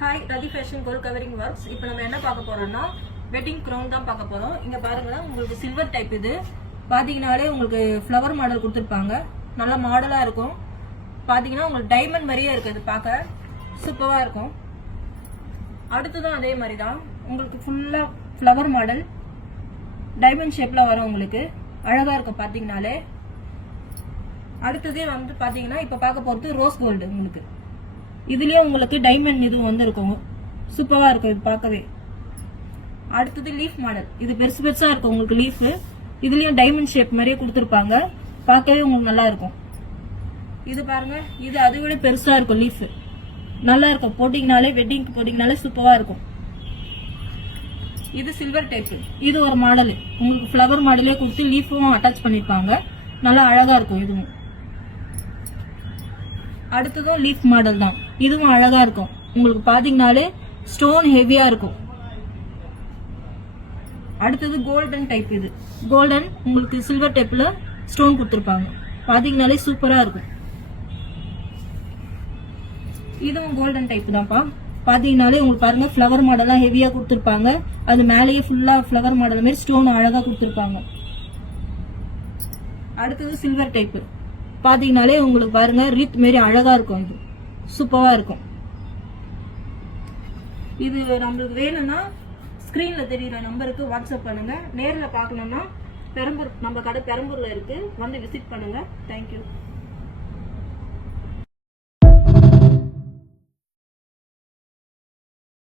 Hi, ரதி fashion gold covering works. இப்போ நம்ம என்ன பார்க்க போறோம்னா வெட்டிங் க்ரௌன் தான் பார்க்க போறோம். இங்க பாருங்க, உங்களுக்கு சில்வர் டைப் இது பாத்தீங்கன்னாலே உங்களுக்கு ஃப்ளவர் மாடல் கொடுத்துருப்பாங்க. நல்ல மாடலா இருக்கும். பாத்தீங்கன்னா உங்களுக்கு டைமண்ட் மாதிரியே இருக்குது, பார்க்க சூப்பரா இருக்கும். அடுத்ததும் அதே மாதிரி தான், உங்களுக்கு ஃபுல்லா ஃப்ளவர் மாடல் டைமண்ட் ஷேப்ல வரும். உங்களுக்கு அழகா இருக்கும் பாத்தீங்கன்னாலே. அடுத்ததே வந்து பாத்தீங்கன்னா இப்ப பார்க்க போறது ரோஸ் கோல்டு. உங்களுக்கு இதுலயே உங்களுக்கு டைமண்ட் இது வந்து இருக்கும், சூப்பரா இருக்கும் இது பார்க்கவே. அடுத்தது லீஃப் மாடல். இது பெருசு பெருசா இருக்கும் உங்களுக்கு லீஃப். இதுலயும் டைமண்ட் ஷேப் மாதிரியே கொடுத்துருப்பாங்க, பார்க்கவே உங்களுக்கு நல்லா இருக்கும். இது பாருங்க, இது அதை விட பெருசா இருக்கும் லீஃப், நல்லா இருக்கும். போட்டிங்கனாலே வெட்டிங்க்கு போட்டிங்கனாலே சூப்பரா இருக்கும். இது சில்வர் டைப். இது ஒரு மாடல், உங்களுக்கு ஃப்ளவர் மாடலே கொடுத்து லீஃபும் அட்டாச் பண்ணிருப்பாங்க, நல்லா அழகா இருக்கும் இதுவும். அடுத்ததும் லீஃப் மாடல் தான், இதுவும் அழகா இருக்கும். உங்களுக்கு பாத்தீங்கன்னாலே ஸ்டோன் ஹெவியா இருக்கும். அடுத்தது கோல்டன் டைப். இது கோல்டன், உங்களுக்கு சில்வர் டைப்ல ஸ்டோன் கொடுத்துருப்பாங்க, பாத்தீங்கன்னாலே சூப்பரா இருக்கும். இதுவும் கோல்டன் டைப் தான்ப்பா. பாத்தீங்கன்னாலே உங்களுக்கு பாருங்க, ஃப்ளவர் மாடலாம் ஹெவியா கொடுத்துருப்பாங்க, அது மேலேயே ஃபுல்லா ஃப்ளவர் மாடல் மாதிரி ஸ்டோன் அழகா கொடுத்துருப்பாங்க. அடுத்தது சில்வர் டைப். பாத்தீங்கன்னாலே உங்களுக்கு பாருங்க ரீத் மாரி அழகா இருக்கும், இது சூப்பரா இருக்கும். இது நம்மளுக்கு வேணும்னா ஸ்கிரீன்ல தெரியுற நம்பருக்கு வாட்ஸ்அப் பண்ணுங்க. நேரில் பார்க்கணும்னா பெரம்பூர், நம்ம கடை பெரம்பூர்ல இருக்கு, வந்து விசிட் பண்ணுங்க. தேங்க்யூ.